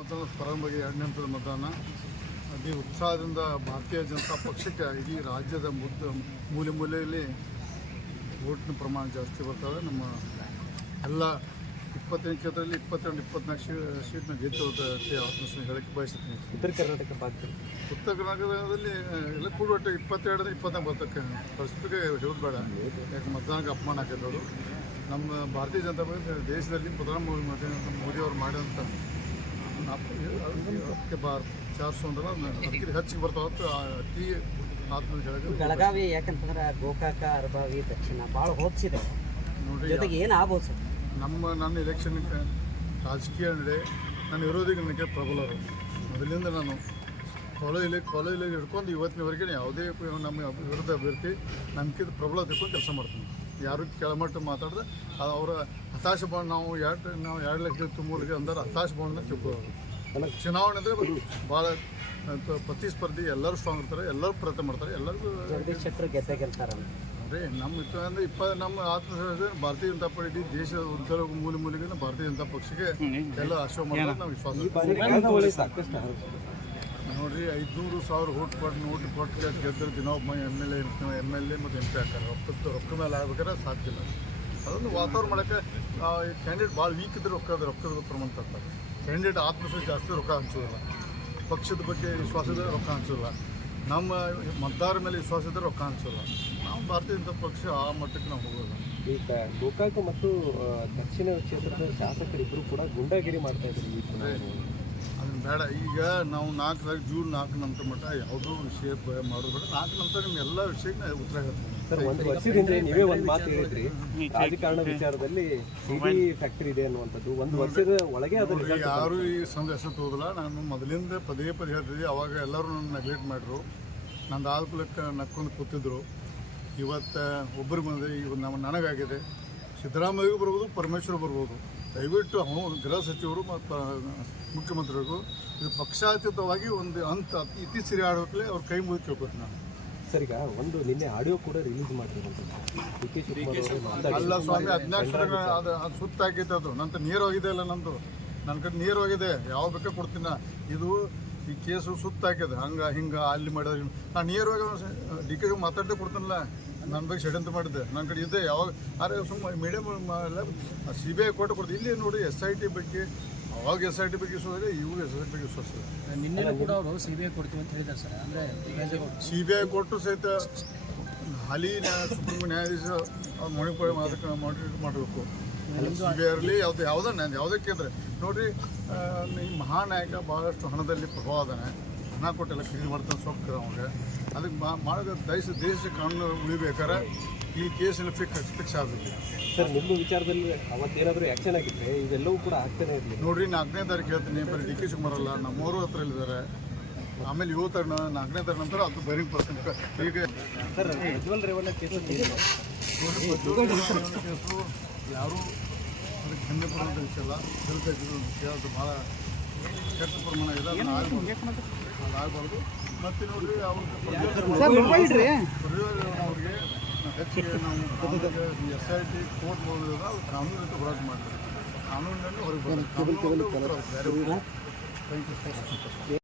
ಮತದಾನ ಪ್ರಾರಂಭವಾಗಿ 2ನೇ ಹಂತದ ಮತದಾನ ಅತಿ ಉತ್ಸಾಹದಿಂದ ಭಾರತೀಯ ಜನತಾ ಪಕ್ಷಕ್ಕೆ ಇಡೀ ರಾಜ್ಯದ ಮೂಲೆ ಮೂಲೆಯಲ್ಲಿ ವೋಟ್ನ ಪ್ರಮಾಣ ಜಾಸ್ತಿ ಬರ್ತವೆ. ನಮ್ಮ ಎಲ್ಲ 28 ಕ್ಷೇತ್ರದಲ್ಲಿ 22-24 ಸೀಟ್ನ ಗೆದ್ದು ಆತ್ಮಸ್ಥ ಹೇಳಕ್ಕೆ ಬಯಸುತ್ತೀನಿ. ಉತ್ತರ ಕರ್ನಾಟಕದಲ್ಲಿ ಎಲ್ಲ ಕೂಡ ಒಟ್ಟು 22-24 ಬರ್ತಕ್ಕೆ ಪರಿಸ್ಥಿತಿಗೆ ಹೇಳೋದು ಬೇಡ. ಯಾಕೆ ಮತದಾನಕ್ಕೆ ಅಪಮಾನ ಹಾಕಿದವರು ನಮ್ಮ ಭಾರತೀಯ ಜನತಾ ಪಕ್ಷ ದೇಶದಲ್ಲಿ ಪ್ರಧಾನಮಂತ್ರಿ ಮೋದಿಯವರು ಮಾಡಿದಂಥ ಭಾರತ 400 ಅದಕ್ಕೆ ಹೆಚ್ಚಿಗೆ ಬರ್ತಾವ ಅತಿ ಆತ್ಮ ಹೇಳಕ್ಕೆ. ಬೆಳಗಾವಿ ಯಾಕಂತಂದ್ರೆ ಗೋಕಾಕ ಅರಬಾವಿ ದಕ್ಷಿಣ ಭಾಳ ಹೋಪ್ಸಿದೆ ನೋಡಿ. ಜೊತೆಗೆ ಏನು ಆಗ್ಬೋದು ಸರ್? ನನ್ನ ಎಲೆಕ್ಷನ್ ರಾಜಕೀಯ ನಡೆ ನನ್ನ ವಿರೋಧಿಗಳಿಗೆ ಪ್ರಬಲರು ಮೊದಲಿಂದ ನಾನು ಕಾಲೇಜಲ್ಲಿ ಹಿಡ್ಕೊಂಡು ಇವತ್ತಿನವರೆಗೆ ಯಾವುದೇ ನಮ್ಮ ವಿರುದ್ಧ ಅಭ್ಯರ್ಥಿ ನಂಬಿಕೆ ಪ್ರಬಲ ತಿಳ್ಕೊಂಡು ಕೆಲಸ ಮಾಡ್ತೀನಿ. ಯಾರು ಕೆಳಮಟ್ಟ ಮಾತಾಡಿದ್ರೆ ಅವರ ಹತಾಶ ಬಾಂಡ್ ನಾವು 2 ಲಕ್ಷ ತುಂಬಲಿಗೆ ಅಂದ್ರೆ ಹತಾಶ ಬಾಂಡ್ನ ತಿಳ್ಕೊಳ್ಳೋದು. ಚುನಾವಣೆ ಅಂದರೆ ಭಾಳ ಪ್ರತಿಸ್ಪರ್ಧಿ ಎಲ್ಲರೂ ಸ್ಟ್ರಾಂಗ್ ಇರ್ತಾರೆ, ಎಲ್ಲರೂ ಪ್ರಯತ್ನ ಮಾಡ್ತಾರೆ, ಎಲ್ಲರಿಗೂ ಅಂದರೆ ನಮ್ಮ ಆತ್ಮವಿಶ್ವಾಸ ಭಾರತೀಯ ಜನತಾ ಪಾರ್ಟಿ ಇಡೀ ದೇಶದ ಉದ್ಯೋಗ ಮೂಲೆಗೆ ಭಾರತೀಯ ಜನತಾ ಪಕ್ಷಕ್ಕೆ ಎಲ್ಲ ಆಶ್ರಯ ಮಾಡೋದು ನಾವು ವಿಶ್ವಾಸ. ನೋಡಿರಿ 500,000 ನೋಟ್ ಕೊಟ್ಟು ಗೆದ್ದಿರ್ತೀವಿ ನಾವು. ಎಮ್ ಎಲ್ ಎ ಮತ್ತು MP ಹಾಕಾರ ರೊಕ್ಕ ಮೇಲೆ ಆಗ್ಬೇಕಾದ್ರೆ ಸಾಧ್ಯ ಇಲ್ಲ. ಅದೊಂದು ವಾತಾವರಣ ಮಾಡೋಕ್ಕೆ ಕ್ಯಾಂಡಿಡೇಟ್ ಭಾಳ ವೀಕ್ ಇದ್ದರೆ ರೊಕ್ಕದ ಪ್ರಮಾಣ ತರ್ತಾರೆ. ಕ್ಯಾಂಡಿಡೇಟ್ ಆತ್ಮವಿಶ್ವಾಸ ಜಾಸ್ತಿ ರೊಕ್ಕ ಹಂಚೋದಿಲ್ಲ, ಪಕ್ಷದ ಬಗ್ಗೆ ವಿಶ್ವಾಸ ಇದ್ದರೆ ರೊಕ್ಕ ಹಂಚೋಲ್ಲ, ನಮ್ಮ ಮತದಾರರ ಮೇಲೆ ವಿಶ್ವಾಸ ಇದ್ದರೆ ರೊಕ್ಕ ಹಂಚೋಲ್ಲ. ನಾವು ಭಾರತೀಯ ಜನತಾ ಪಕ್ಷ ಆ ಮಟ್ಟಕ್ಕೆ ನಾವು ಹೋಗೋಲ್ಲ. ಈಗ ಗೋಕಾಕ ಮತ್ತು ದಕ್ಷಿಣ ಕ್ಷೇತ್ರದ ಶಾಸಕರಿಬ್ಬರು ಕೂಡ ಗುಂಡಾಗಿರಿ ಮಾಡ್ತಾ ಇದ್ದಾರೆ. ಅದನ್ನು ಬೇಡ. ಈಗ ನಾವು ಜೂನ್ 4 ನಂತರ ಮಟ್ಟ ಯಾವುದೋ ವಿಷಯ ಮಾಡೋದು ಬೇಡ. 4 ನಂತರ ನಿಮ್ಮ ಎಲ್ಲ ವಿಷಯಕ್ಕೆ ಉತ್ತರ ಹೇಳ್ತೀನಿ ಸರ್. ಒಂದು ವರ್ಷದಿಂದ ನೀವೇ ಒಂದು ಮಾತು ಹೇಳಿದ್ರಿ, ರಾಜಕಾರಣ ವಿಚಾರದಲ್ಲಿ ಸಿಡಿ ಫ್ಯಾಕ್ಟರಿ ಇದೆ ಅನ್ನುವಂಥದ್ದು. ಒಂದು ವರ್ಷದ ಒಳಗೆ ಅದು ಯಾರು ಈ ಸಂದೇಶ ತೋದಿಲ್ಲ. ನಾನು ಮೊದಲಿಂದ ಪದೇ ಹೇಳ್ತಿದ್ದೆ. ಅವಾಗ ಎಲ್ಲರೂ ನನ್ನ ನೆಗ್ಲೆಕ್ಟ್ ಮಾಡಿದ್ರು. ನಂದು ಆಲ್ಕುಲಕ್ಕೆ ನಕ್ಕೊಂಡು ಕೂತಿದ್ರು. ಇವತ್ತು ಒಬ್ಬರಿಗೆ ಬಂದರೆ ಈಗ ನನಗಾಗಿದೆ. ಸಿದ್ದರಾಮಯ್ಯಗೂ ಬರ್ಬೋದು, ಪರಮೇಶ್ವರ್ ಬರ್ಬೋದು. ದಯವಿಟ್ಟು ಗೃಹ ಸಚಿವರು ಮತ್ತು ಮುಖ್ಯಮಂತ್ರಿಗಳಿಗೂ ಇದು ಪಕ್ಷಾತೀತವಾಗಿ ಒಂದು ಇತ್ತೀಚೆಗೆ ಆಡೋಕ್ಲೆ ಅವ್ರ ಕೈ ಮುಗಿ ಕೇಳ್ಕೊತೀನಿ ನಾನು. ಸರ್, ಈಗ ಒಂದು ನಿನ್ನೆ ಆಡಿಯೋ ಕೂಡ ರಿಲೀಸ್ ಮಾಡಿರುವಂಥದ್ದು. ಅಲ್ಲ ಸ್ವಾಮಿ, 14 ಅದು ಸುತ್ತಾಕೈತೆ. ಅದು ನಂತರ ನೇರವಾಗಿದೆ ಅಲ್ಲ, ನಂದು ನನ್ನ ಕಡೆ ನೇರವಾಗಿದೆ. ಯಾವ ಬೇಕಾ ಕೊಡ್ತೀನಿ. ಇದು ಈ ಕೇಸು ಸುತ್ತಾಕಿದೆ. ಹಿಂಗೆ ಅಲ್ಲಿ ಮಾಡಿದ್ರೆ ನಾನು ನೇರವಾಗಿ DK ಮಾತಾಡದೆ ಕೊಡ್ತೀನಲ್ಲ. ನನ್ನ ಬಗ್ಗೆ ಷಡ್ಯಂತ್ರ ಮಾಡಿದ್ದೆ ನನ್ನ ಕಡೆ ಇದೆ. ಯಾವಾಗ ಅರೆ ಸುಮ್ಮನೆ ಮೀಡಿಯಮ್ ಎಲ್ಲ CBI ಕೊಟ್ಟು ಕೊಡ್ತೀವಿ. ಇಲ್ಲಿ ನೋಡಿ SIT ಬಗ್ಗೆ ಅವಾಗ SIT ಬಗ್ಗೆ ವಿಶ್ವಾಸ, ಇವಾಗ SIT ಬಗ್ಗೆ ವಿಶ್ವಾಸ ಇಲ್ಲ. ನಿನ್ನೆ ಕೂಡ ಅವರು CBI ಕೊಡ್ತೀವಿ ಅಂತ ಹೇಳಿದ್ದಾರೆ ಸರ್. ಅಂದರೆ CBI ಕೊಟ್ಟು ಸಹಿತ ಹಾಲಿ ಸುಪ್ರೀಂ ನ್ಯಾಯಾಧೀಶ ಮಾನಿಟರ್ ಮಾಡಬೇಕು. CBI ಇರಲಿ ಯಾವುದೇ ಕೇಂದ್ರ ನೋಡಿರಿ. ಈ ಮಹಾನಾಯಕ ಭಾಳಷ್ಟು ಹಣದಲ್ಲಿ ಪ್ರಭಾವ ಅದಾನೆ. ಹಣ ಕೊಟ್ಟೆಲ್ಲ ಖರೀದಿ ಮಾಡ್ತಾನೆ ಸೊಕ್ಕ ಅವಾಗ. ಅದಕ್ಕೆ ಮಾಡೋದು ದೇಶ ಕಾನೂನು ಉಳಿಬೇಕಾದ್ರೆ ಈ ಕೇಸಲ್ಲಿ ಫಿಕ್ಸ್ ಆಗಬೇಕು. ಸರ್, ನಿಮ್ಮ ವಿಚಾರದಲ್ಲಿ ಅವತ್ತೇನಾದರೂ ಆ್ಯಕ್ಷನ್ ಆಗಿದ್ರೆ ಇದೆಲ್ಲವೂ ಕೂಡ ಆಗ್ತಾನೆ ಇರಲಿ. ನೋಡಿರಿ, 4ನೇ ತಾರೀಕು ಹೇಳ್ತೀನಿ. ಬರೀ DK ಶಿವಕುಮಾರ್ ಅಲ್ಲ, ನಮ್ಮವರು ಹತ್ರ ಇದ್ದಾರೆ. ಆಮೇಲೆ 4ನೇ ತಾರೀಕು ನಂತರ ಅದು ಬೈರಿಂಗ್ ಪರ್ಸೆಂಟ್. ಈಗ ಸರ್, ಪ್ರಜ್ವಲ್ ರೇವಣ್ಣ ಕೇಸು ಯಾರೂ ಅದಕ್ಕೆ ಹೆಮ್ಮೆ ಪಡುವಂಥ ವಿಷಯ ಅಲ್ಲ. ವಿಷಯ ಅದು ಭಾಳ ಕೆಟ್ಟ ಪ್ರಮಾಣ ಇದೆ. ಅದು ಆಗಬಾರ್ದು. ಮತ್ತು ನೋಡಿರಿ, ಅವ್ರಿಗೆ ಹೆಚ್ಚಿಗೆ ನಾವು SIT ಕೋರ್ಟ್ ಹೋಗೋದ್ರಿಂದ ಅದು ಕಾನೂನಿನ ಹೋರಾಟ ಮಾಡ್ತಾರೆ. ಕಾನೂನಿನಲ್ಲಿ ಹೊರಗೆ ಬರೋದು. Thank you.